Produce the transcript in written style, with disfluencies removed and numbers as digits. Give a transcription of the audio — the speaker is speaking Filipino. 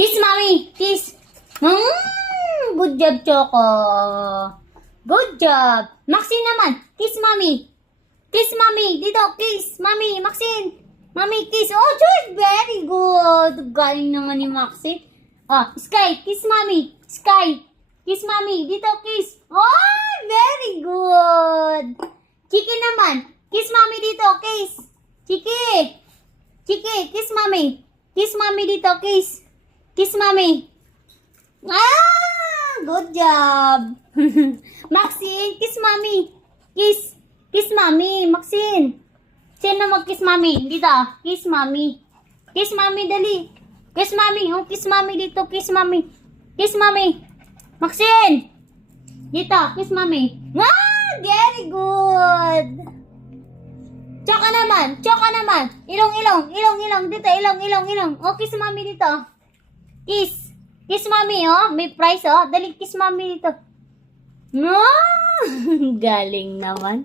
Kiss, mommy. Kiss. Good job, Choco. Good job. Maxine naman. Kiss, mommy. Kiss, mommy. Dito, kiss. Mommy, Maxine. Mommy, kiss. Oh, George, very good. Galing naman ni Maxine. Ah, Sky, kiss, mommy. Sky. Kiss, mommy. Dito, kiss. Oh, very good. Chiki naman. Kiss, mommy dito. Kiss. Chiki. Chiki, kiss, mommy. Kiss, mommy dito. Kiss. Kiss, mommy. Ah, good job. Maxine, kiss, mommy. Kiss. Kiss, mommy. Maxine. Sino mag-kiss, mommy? Dito. Kiss, mommy. Kiss, mommy, dali. Kiss, mommy. Oh, kiss, mommy dito. Kiss, mommy. Kiss, mommy. Maxine. Dito. Kiss, mommy. Ah, very good. Choka naman. Choka naman. Ilong, ilong. Ilong, ilong. Dito. Ilong, ilong, ilong. Oh, kiss, mommy dito. Kiss. Kiss, mommy, oh. May prize, oh. Dali, kiss, mommy dito. Ah, galing naman.